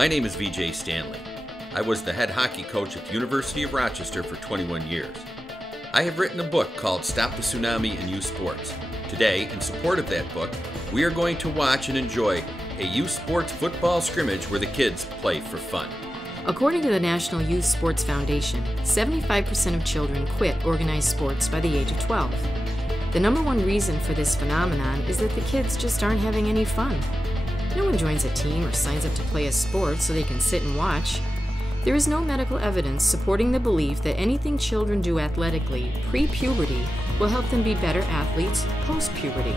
My name is VJ Stanley. I was the head hockey coach at the University of Rochester for 21 years. I have written a book called Stop the Tsunami in Youth Sports. Today, in support of that book, we are going to watch and enjoy a youth sports football scrimmage where the kids play for fun. According to the National Youth Sports Foundation, 75% of children quit organized sports by the age of 12. The number one reason for this phenomenon is that the kids just aren't having any fun. No one joins a team or signs up to play a sport so they can sit and watch. There is no medical evidence supporting the belief that anything children do athletically pre-puberty will help them be better athletes post-puberty.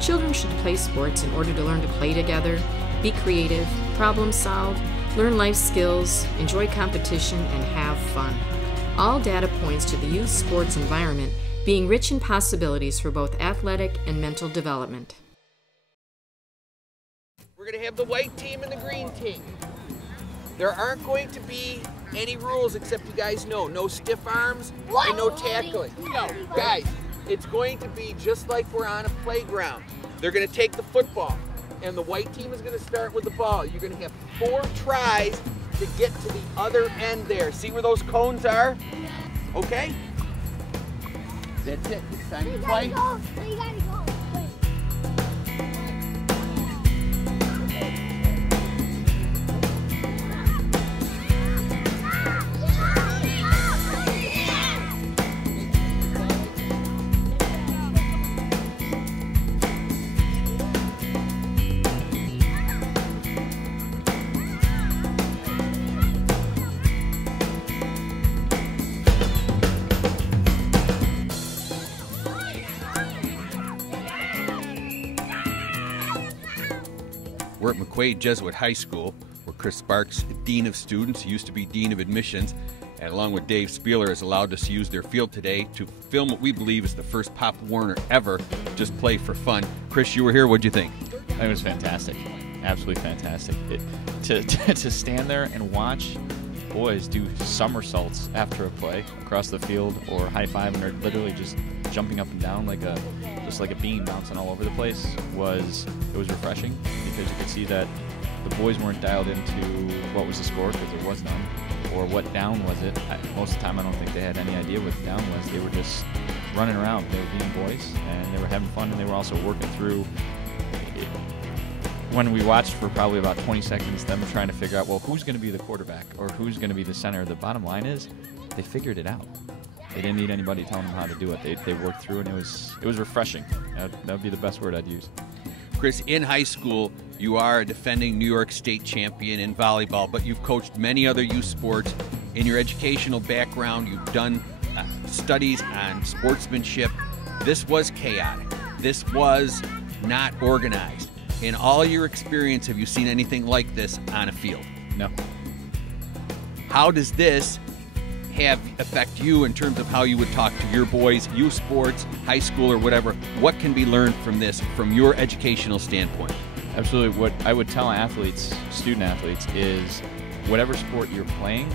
Children should play sports in order to learn to play together, be creative, problem solve, learn life skills, enjoy competition, and have fun. All data points to the youth sports environment being rich in possibilities for both athletic and mental development. We're going to have the white team and the green team. There aren't going to be any rules except you guys know. No stiff arms and no tackling. No, guys, it's going to be just like we're on a playground. They're going to take the football, and the white team is going to start with the ball. You're going to have 4 tries to get to the other end there. See where those cones are? Okay? That's it. It's time to play. We're at McQuaid Jesuit High School, where Chris Sparks, Dean of Students, used to be Dean of Admissions, and along with Dave Spieler, has allowed us to use their field today to film what we believe is the first Pop Warner ever, just play for fun. Chris, you were here. What'd you think? It was fantastic. Absolutely fantastic. To stand there and watch boys do somersaults after a play across the field or high-fiving or literally just jumping up and down like a beam bouncing all over the place was refreshing, because you could see that the boys weren't dialed into what was the score, because there was none, or what down was it. Most of the time I don't think they had any idea what the down was. They were just running around. They were being boys, and they were having fun, and they were also working through it. When we watched for probably about 20 seconds them trying to figure out, well, who's going to be the quarterback or who's going to be the center, the bottom line is they figured it out. They didn't need anybody telling them how to do it. They worked through it, and it was refreshing. That would be the best word I'd use. Chris, in high school, you are a defending New York State champion in volleyball, but you've coached many other youth sports. In your educational background, you've done studies on sportsmanship. This was chaotic. This was not organized. In all your experience, have you seen anything like this on a field? No. How does this affect you in terms of how you would talk to your boys, youth sports, high school, or whatever? What can be learned from this from your educational standpoint? Absolutely. What I would tell athletes, student athletes, is whatever sport you're playing,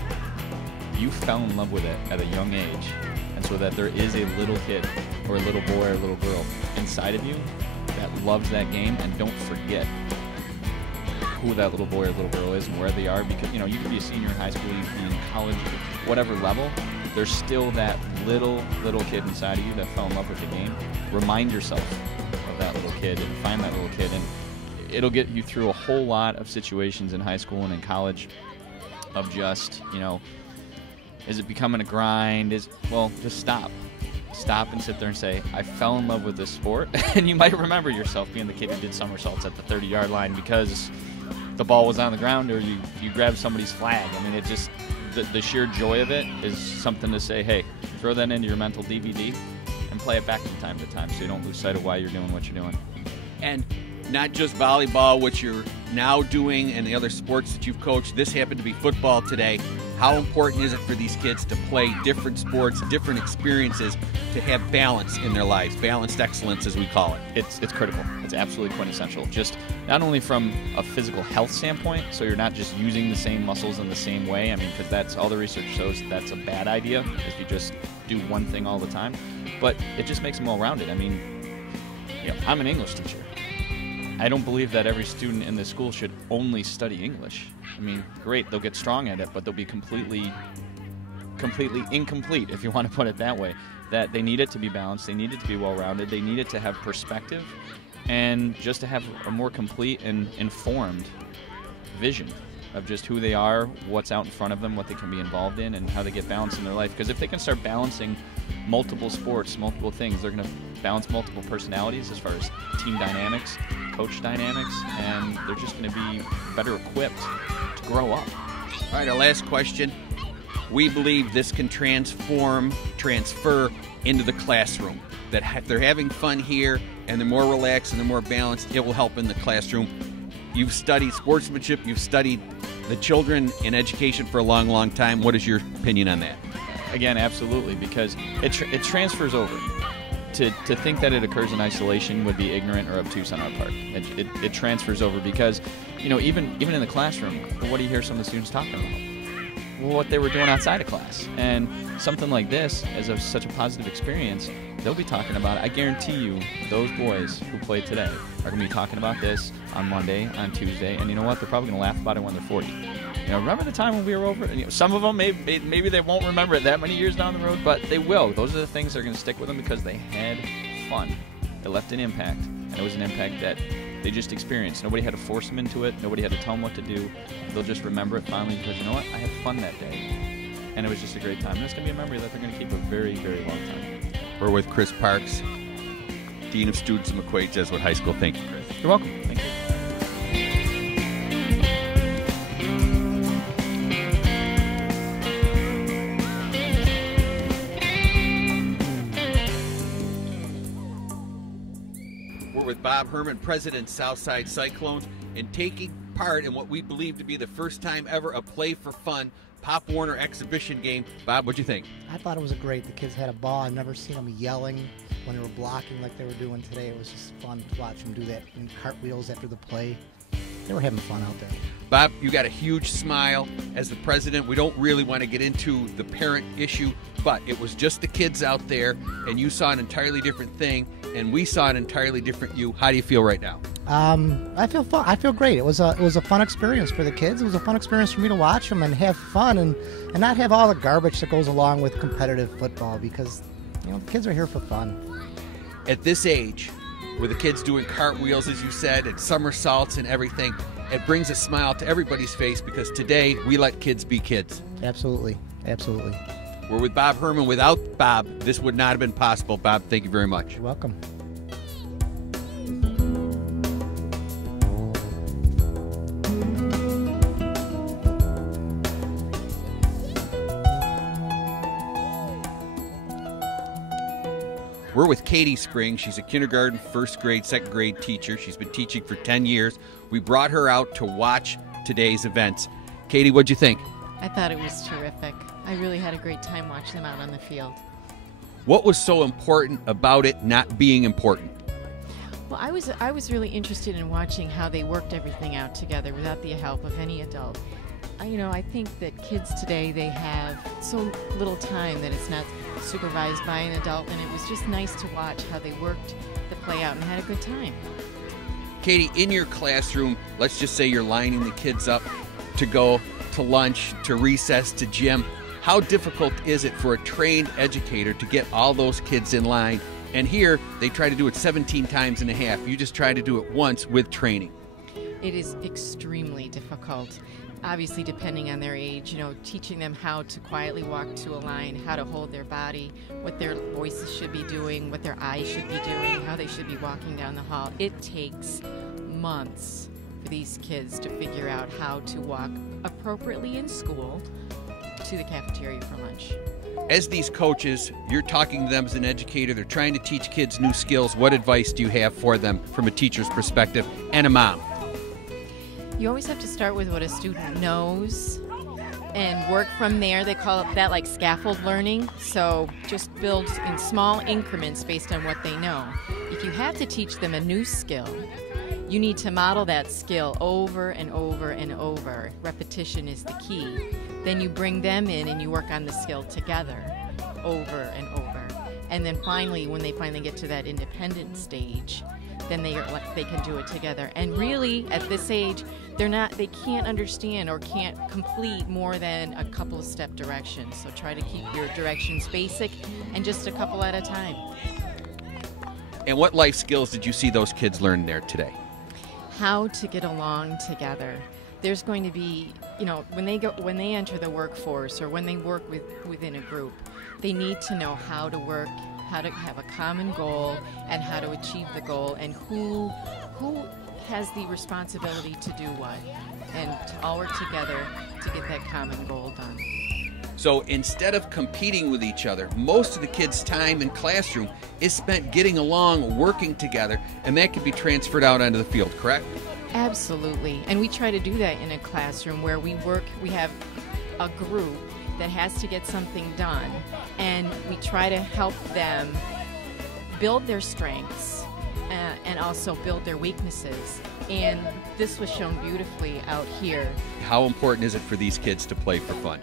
you fell in love with it at a young age, and so that there is a little kid or a little boy or a little girl inside of you that loves that game, and don't forget who that little boy or little girl is and where they are, because you could be a senior in high school, you could be in college, whatever level, there's still that little kid inside of you that fell in love with the game. Remind yourself of that little kid and find that little kid, and it'll get you through a whole lot of situations in high school and in college of just, is it becoming a grind? Just stop and sit there and say, I fell in love with this sport. And you might remember yourself being the kid who did somersaults at the 30-yard line because the ball was on the ground, or you grabbed somebody's flag. I mean, it just, the sheer joy of it is something to say, hey, throw that into your mental DVD and play it back from time to time so you don't lose sight of why you're doing what you're doing. And not just volleyball, what you're now doing, and the other sports that you've coached. This happened to be football today. How important is it for these kids to play different sports, different experiences, to have balance in their lives, balanced excellence as we call it? It's critical. It's absolutely quintessential. Just not only from a physical health standpoint, so you're not just using the same muscles in the same way. I mean, because that's all the research shows that's a bad idea if you just do one thing all the time. But it just makes them well-rounded. I mean, I'm an English teacher. I don't believe that every student in this school should only study English. I mean, great, they'll get strong at it, but they'll be completely incomplete, if you want to put it that way. That they need it to be balanced, they need it to be well-rounded, they need it to have perspective, and just to have a more complete and informed vision of just who they are, what's out in front of them, what they can be involved in, and how they get balance in their life. Because if they can start balancing multiple sports, multiple things, they're going to balance multiple personalities as far as team dynamics, coach dynamics, and they're just going to be better equipped to grow up. All right, our last question. We believe this can transfer into the classroom. That if they're having fun here and they're more relaxed and they're more balanced, it will help in the classroom. You've studied sportsmanship, you've studied the children in education for a long, long time. What is your opinion on that? Again, absolutely, because it transfers over. To think that it occurs in isolation would be ignorant or obtuse on our part. It transfers over because, you know, even in the classroom, what do you hear some of the students talking about? Well, what they were doing outside of class. And something like this is such a positive experience. They'll be talking about it. I guarantee you, those boys who played today are going to be talking about this on Monday, on Tuesday, and you know what? They're probably going to laugh about it when they're 40. You know, remember the time when we were over? And, you know, some of them, maybe they won't remember it that many years down the road, but they will. Those are the things that are going to stick with them because they had fun. They left an impact, and it was an impact that they just experienced. Nobody had to force them into it. Nobody had to tell them what to do. They'll just remember it finally because, you know what? I had fun that day, and it was just a great time. And it's going to be a memory that they're going to keep a very, very long time. We're with Chris Parks, Dean of Students at McQuaid Jesuit High School. Thank you, Chris. You're welcome. Thank you. We're with Bob Herman, President, Southside Cyclones, and taking part in what we believe to be the first time ever a Play for Fun Pop Warner exhibition game. Bob, what'd you think? I thought it was great. The kids had a ball. I've never seen them yelling when they were blocking like they were doing today. It was just fun to watch them do that in cartwheels after the play. They were having fun out there. Bob, you got a huge smile as the president. We don't really want to get into the parent issue, but it was just the kids out there, and you saw an entirely different thing, and we saw an entirely different you. How do you feel right now? I feel fun. I feel great. It was a fun experience for the kids. It was a fun experience for me to watch them and have fun and not have all the garbage that goes along with competitive football because, you know, the kids are here for fun. At this age, with the kids doing cartwheels, as you said, and somersaults and everything, it brings a smile to everybody's face because today we let kids be kids. Absolutely. Absolutely. We're with Bob Herman. Without Bob, this would not have been possible. Bob, thank you very much. You're welcome. We're with Katy Spring. She's a kindergarten, first grade, second grade teacher. She's been teaching for 10 years. We brought her out to watch today's events. Katy, what'd you think? I thought it was terrific. I really had a great time watching them out on the field. What was so important about it not being important? Well, I was really interested in watching how they worked everything out together without the help of any adult. I think that kids today, they have so little time that it's not supervised by an adult, and it was just nice to watch how they worked the play out and had a good time. Katy, in your classroom, let's just say you're lining the kids up to go to lunch, to recess, to gym. How difficult is it for a trained educator to get all those kids in line? And here, they try to do it 17 times and a half. You just try to do it once with training. It is extremely difficult. Obviously, depending on their age, teaching them how to quietly walk to a line, how to hold their body, what their voices should be doing, what their eyes should be doing, how they should be walking down the hall. It takes months for these kids to figure out how to walk appropriately in school to the cafeteria for lunch. As these coaches, you're talking to them as an educator, they're trying to teach kids new skills. What advice do you have for them from a teacher's perspective and a mom? You always have to start with what a student knows and work from there. They call it that like scaffold learning. So just build in small increments based on what they know. If you have to teach them a new skill, you need to model that skill over and over and over. Repetition is the key. Then you bring them in and you work on the skill together over and over. And then finally, when they finally get to that independent stage, then they can do it together. And really, at this age, they can't understand or can't complete more than a couple of step directions. So try to keep your directions basic and just a couple at a time. And what life skills did you see those kids learn there today? How to get along together. There's going to be, when they enter the workforce or when they work within a group, they need to know how to work, how to have a common goal, and how to achieve the goal, and who has the responsibility to do what, and to all work together to get that common goal done. So instead of competing with each other, most of the kids' time in classroom is spent getting along, working together, and that can be transferred out onto the field, correct? Absolutely. And we try to do that in a classroom where we have a group that has to get something done, and we try to help them build their strengths and also build their weaknesses. And this was shown beautifully out here. How important is it for these kids to play for fun?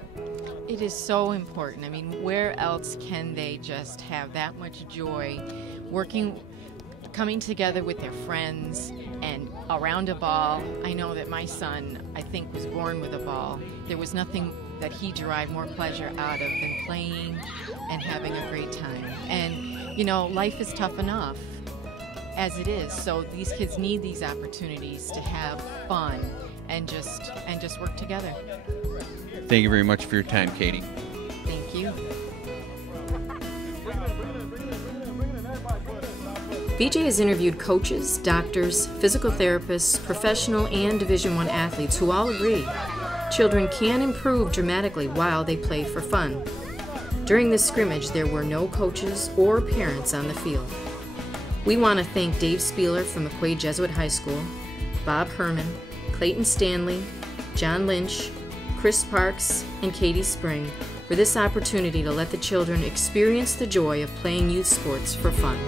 It is so important. I mean, where else can they just have that much joy coming together with their friends and around a ball? I know that my son, I think, was born with a ball. There was nothing that he derived more pleasure out of than playing and having a great time. And, life is tough enough as it is, so these kids need these opportunities to have fun and just work together. Thank you very much for your time, Katy. Thank you. VJ has interviewed coaches, doctors, physical therapists, professional and Division I athletes who all agree children can improve dramatically while they play for fun. During this scrimmage, there were no coaches or parents on the field. We want to thank Dave Spieler from McQuaid Jesuit High School, Bob Herman, Clayton Stanley, John Lynch, Chris Parks, and Katy Spring for this opportunity to let the children experience the joy of playing youth sports for fun.